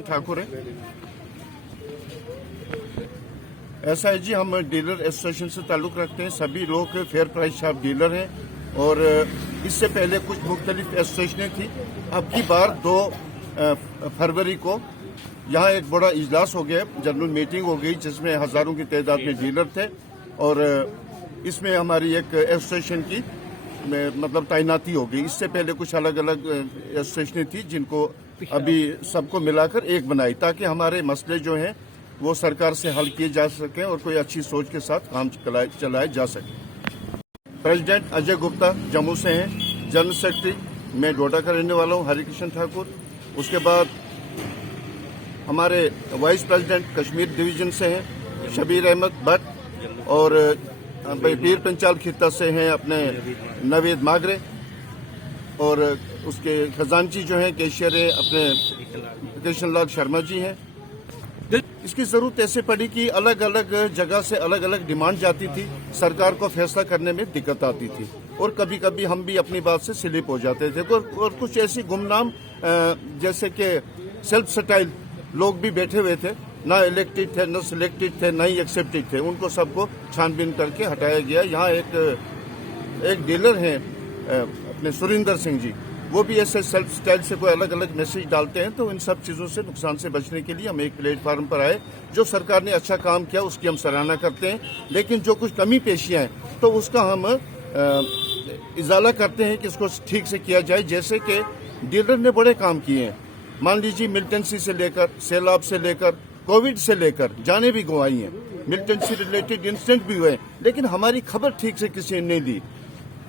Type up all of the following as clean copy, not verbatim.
ठाकुर है। ऐसा है जी, हम डीलर एसोसिएशन से ताल्लुक रखते हैं। सभी लोग फेयर प्राइस शॉप डीलर हैं और इससे पहले कुछ मुख्तलिफ एसोसिएशनें थी। अब की बार 2 फरवरी को यहाँ एक बड़ा इजलास हो गया, जनरल मीटिंग हो गई, जिसमें हजारों की तादाद में डीलर थे और इसमें हमारी एक एसोसिएशन की मतलब तैनाती हो गई। इससे पहले कुछ अलग अलग एसोसिएशनें थी जिनको अभी सबको मिलाकर एक बनाई, ताकि हमारे मसले जो हैं वो सरकार से हल किए जा सकें और कोई अच्छी सोच के साथ काम चलाए जा सके। प्रेसिडेंट अजय गुप्ता जम्मू से हैं। जनरल सेक्रेटरी मैं डोडा का रहने वाला हूँ, हरिकृष्ण ठाकुर। उसके बाद हमारे वाइस प्रेसिडेंट कश्मीर डिवीजन से हैं शबीर अहमद भट्ट और पीर पंचाल खित्ता से हैं अपने नवीद मागरे और उसके खजानची जो हैं कैशियर है अपने कृष्ण लाल शर्मा जी हैं। इसकी जरूरत ऐसे पड़ी कि अलग अलग जगह से अलग अलग डिमांड जाती थी, सरकार को फैसला करने में दिक्कत आती थी और कभी कभी हम भी अपनी बात से स्लिप हो जाते थे। और कुछ ऐसी गुमनाम जैसे कि सेल्फ स्टाइल लोग भी बैठे हुए थे, ना इलेक्टेड थे, ना सिलेक्टेड थे, ना ही एक्सेप्टेड थे, उनको सबको छानबीन करके हटाया गया। यहाँ एक डीलर हैं अपने सुरिंदर सिंह जी, वो भी ऐसे सेल्फ स्टाइल से कोई अलग अलग मैसेज डालते हैं। तो इन सब चीजों से नुकसान से बचने के लिए हम एक प्लेटफार्म पर आए। जो सरकार ने अच्छा काम किया उसकी हम सराहना करते हैं, लेकिन जो कुछ कमी पेशियां हैं तो उसका हम इजाला करते हैं कि इसको ठीक से किया जाए। जैसे कि डीलर ने बड़े काम किए हैं, मान लीजिए मिलिटेंसी से लेकर, सैलाब से लेकर, कोविड से लेकर जाने भी गंवाई हैं, मिलिटेंसी रिलेटेड इंसिडेंट भी हुए, लेकिन हमारी खबर ठीक से किसी ने नहीं दी।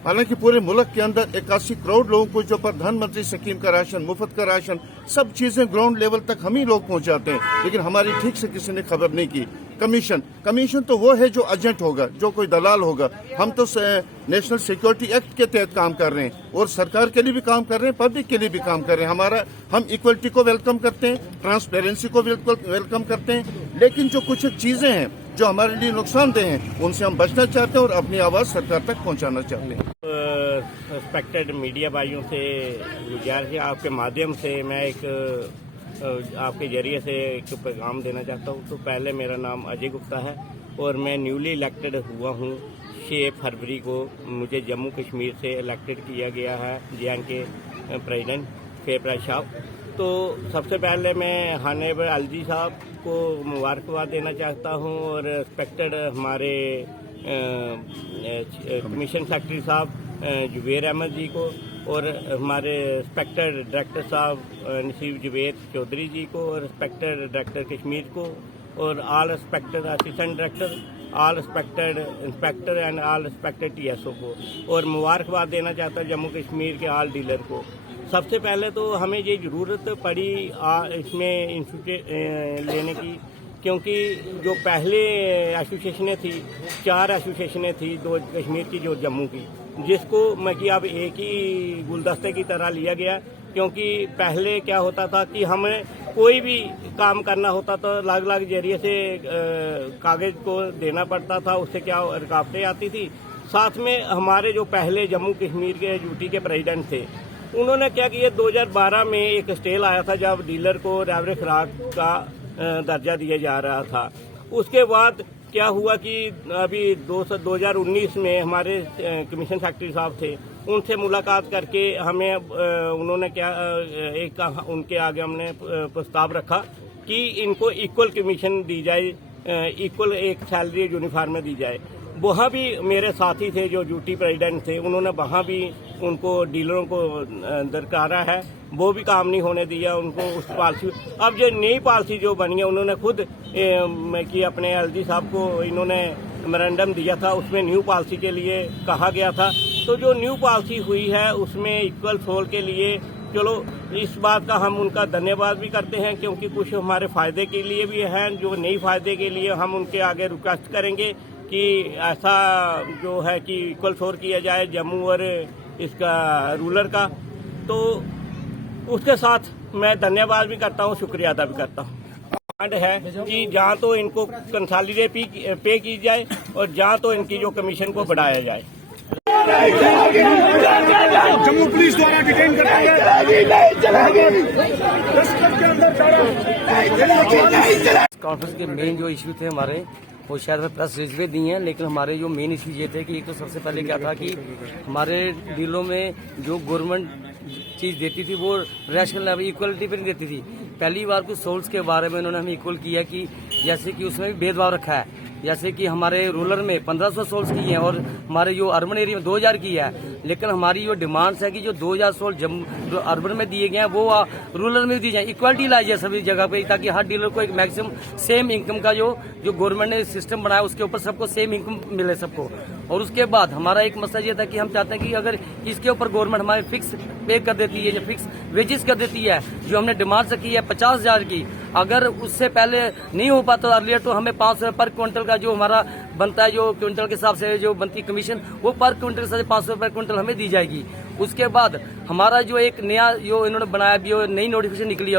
हालांकि पूरे मुल्क के अंदर 81 करोड़ लोगों को जो प्रधानमंत्री स्कीम का राशन, मुफ्त का राशन, सब चीजें ग्राउंड लेवल तक हम ही लोग पहुंचाते हैं, लेकिन हमारी ठीक से किसी ने खबर नहीं की। कमीशन तो वो है जो एजेंट होगा, जो कोई दलाल होगा। हम तो नेशनल सिक्योरिटी एक्ट के तहत काम कर रहे हैं और सरकार के लिए भी काम कर रहे हैं, पब्लिक के लिए भी काम कर रहे हैं। हम इक्वलिटी को वेलकम करते हैं, ट्रांसपेरेंसी को वेलकम करते हैं, लेकिन जो कुछ चीजें हैं जो हमारे लिए नुकसानदेह हैं उनसे हम बचना चाहते हैं और अपनी आवाज सरकार तक पहुंचाना चाहते हैं। रिस्पेक्टेड मीडिया भाइयों से गुजारिश है, आपके माध्यम से मैं आपके जरिए से एक पैगाम देना चाहता हूँ। तो पहले मेरा नाम अजय गुप्ता है और मैं न्यूली इलेक्टेड हुआ हूँ। 6 फरवरी को मुझे जम्मू कश्मीर से इलेक्टेड किया गया है JNK president fair price shop. तो सबसे पहले मैं हानेब अलजी साहब को मुबारकबाद देना चाहता हूँ और रिस्पेक्टेड हमारे कमीशन सेक्रेटरी साहब जुबैर अहमद जी को और हमारे रिस्पेक्टेड डायरेक्टर साहब नसीब जुबैर चौधरी जी को और रिस्पेक्टेड डायरेक्टर कश्मीर को और all respected assistant director, all respected inspector and all respected TSO को और मुबारकबाद देना चाहता हूँ जम्मू कश्मीर के ऑल डीलर को। सबसे पहले तो हमें ये ज़रूरत पड़ी इसमें इंस्टीट्यूट लेने की, क्योंकि जो पहले एसोसिएशनें थी, 4 एसोसिएशनें थी, 2 कश्मीर की, जो जम्मू की, जिसको मैं कि अब एक ही गुलदस्ते की तरह लिया गया। क्योंकि पहले क्या होता था कि हमें कोई भी काम करना होता तो अलग अलग जरिए से कागज को देना पड़ता था, उससे क्या रुकावटें आती थी। साथ में हमारे जो पहले जम्मू कश्मीर के यूटी के प्रेसिडेंट थे, उन्होंने क्या किया, 2012 में एक स्टेल आया था जब डीलर को रेवरे खुराक का दर्जा दिया जा रहा था। उसके बाद क्या हुआ कि अभी 2019 में हमारे कमीशन सेक्रेटरी साहब थे, उनसे मुलाकात करके हमें उन्होंने क्या उनके आगे हमने प्रस्ताव रखा कि इनको इक्वल कमीशन दी जाए, इक्वल एक सैलरी यूनिफॉर्म में दी जाए। वहाँ भी मेरे साथी थे जो ड्यूटी प्रेसिडेंट थे, उन्होंने वहाँ भी उनको डीलरों को दरकारा है, वो भी काम नहीं होने दिया उनको उस पॉलिसी। अब जो नई पॉलिसी जो बनी है, उन्होंने खुद कि अपने एलजी साहब को इन्होंने मेमोरेंडम दिया था, उसमें न्यू पॉलिसी के लिए कहा गया था। तो जो न्यू पॉलिसी हुई है उसमें इक्वल सोल के लिए, चलो इस बात का हम उनका धन्यवाद भी करते हैं, क्योंकि कुछ हमारे फायदे के लिए भी हैं, जो नई फायदे के लिए हम उनके आगे रिक्वेस्ट करेंगे कि ऐसा जो है कि इक्वल सोल किया जाए जम्मू और इसका रूरल का। तो उसके साथ मैं धन्यवाद भी करता हूँ, शुक्रिया अदा भी करता हूँ। डिमांड है कि जहाँ तो इनको कंसोलिडेट पे की जाए और जहाँ तो इनकी जो कमीशन को बढ़ाया जाए। जम्मू पुलिस द्वारा डिटेन करता है। कॉन्फ्रेंस के मेन जो इश्यू थे हमारे, वो शायद हमें प्रेस रिलीज में दी हैं, लेकिन हमारे जो मेन इश्यू ये थे कि एक तो सबसे पहले क्या था कि हमारे डीलों में जो गवर्नमेंट चीज़ देती थी वो रैशनल लेवल इक्वलिटी पे नहीं देती थी। पहली बार कुछ सोल्स के बारे में उन्होंने हमें इक्वल किया कि जैसे कि उसमें भी भेदभाव रखा है, जैसे कि हमारे रूरल में 1500 सोल्स की हैं और हमारे जो अर्बन एरिया में 2000 की है। लेकिन हमारी जो डिमांड्स है कि जो 2000 सोल जो अर्बन में दिए गए हैं वो रूरल में भी दी जाए, इक्वालिटी लाई जाए सभी जगह पे, ताकि हर डीलर को एक मैक्सिमम सेम इनकम का जो गवर्नमेंट ने सिस्टम बनाया उसके ऊपर सबको सेम इनकम मिले सबको। और उसके बाद हमारा एक मसला ये था कि हम चाहते हैं कि अगर इसके ऊपर गवर्नमेंट हमारे फिक्स पे कर देती है, जो फिक्स वेजेस कर देती है, जो हमने डिमांड रखी है 50,000 की, अगर उससे पहले नहीं हो पाता अर्लियर तो हमें 500 रुपये पर क्विंटल का जो हमारा बनता है, जो क्विंटल के हिसाब से जो बनती कमीशन, वो पर क्विंटल से 500 रुपये क्विंटल हमें दी जाएगी। उसके बाद हमारा जो एक नया जो इन्होंने बनाया भी, नई नोटिफिकेशन निकली है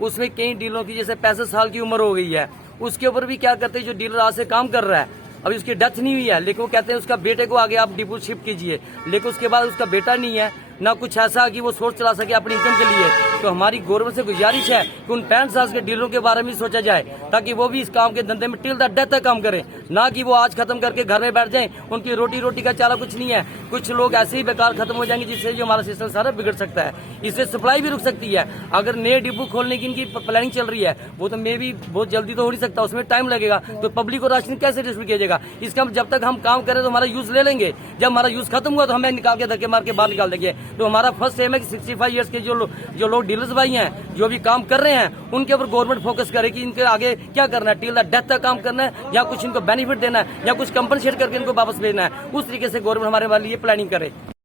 उसमें कई डीलरों की जैसे 65 साल की उम्र हो गई है, उसके ऊपर भी क्या करते हैं, जो डीलर आज से काम कर रहा है, अभी उसकी डेथ नहीं हुई है, लेकिन वो कहते हैं उसका बेटे को आगे आप डिपो शिफ्ट कीजिए, लेकिन उसके बाद उसका बेटा नहीं है, ना कुछ ऐसा कि वो सोच चला सके अपनी इनकम के लिए। तो हमारी गवर्नमेंट से गुजारिश है कि उन 65 साल के डीलरों के बारे में सोचा जाए, ताकि वो भी इस काम के धंधे में टिल द डेथ तक काम करें, ना कि वो आज खत्म करके घर में बैठ जाएं, उनकी रोटी का चारा कुछ नहीं है। कुछ लोग ऐसे ही बेकार खत्म हो जाएंगे, जिससे जो हमारा सिस्टम सारा बिगड़ सकता है, इससे सप्लाई भी रुक सकती है। अगर नए डिपो खोलने की इनकी प्लानिंग चल रही है, वो तो मे भी बहुत जल्दी तो हो नहीं सकता, उसमें टाइम लगेगा, तो पब्लिक को राशन कैसे डिस्ट्रीब्यूट किया जाएगा? इसका जब तक हम काम करें तो हमारा यूज ले लेंगे, जब हमारा यूज खत्म हुआ तो हमें निकाल के धक्के मार के बाहर निकाल देंगे। तो हमारा फर्स्ट एम है कि 65 ईयर्स के जो लोग डीलर्स भाई हैं, जो भी काम कर रहे हैं, उनके ऊपर गवर्नमेंट फोकस करे कि इनके आगे क्या करना है, टिल द डेथ तक काम करना है, या कुछ इनको बेनिफिट देना है, या कुछ कंपनसेट करके इनको वापस भेजना है। उस तरीके से गवर्नमेंट हमारे वाले ये प्लानिंग करे।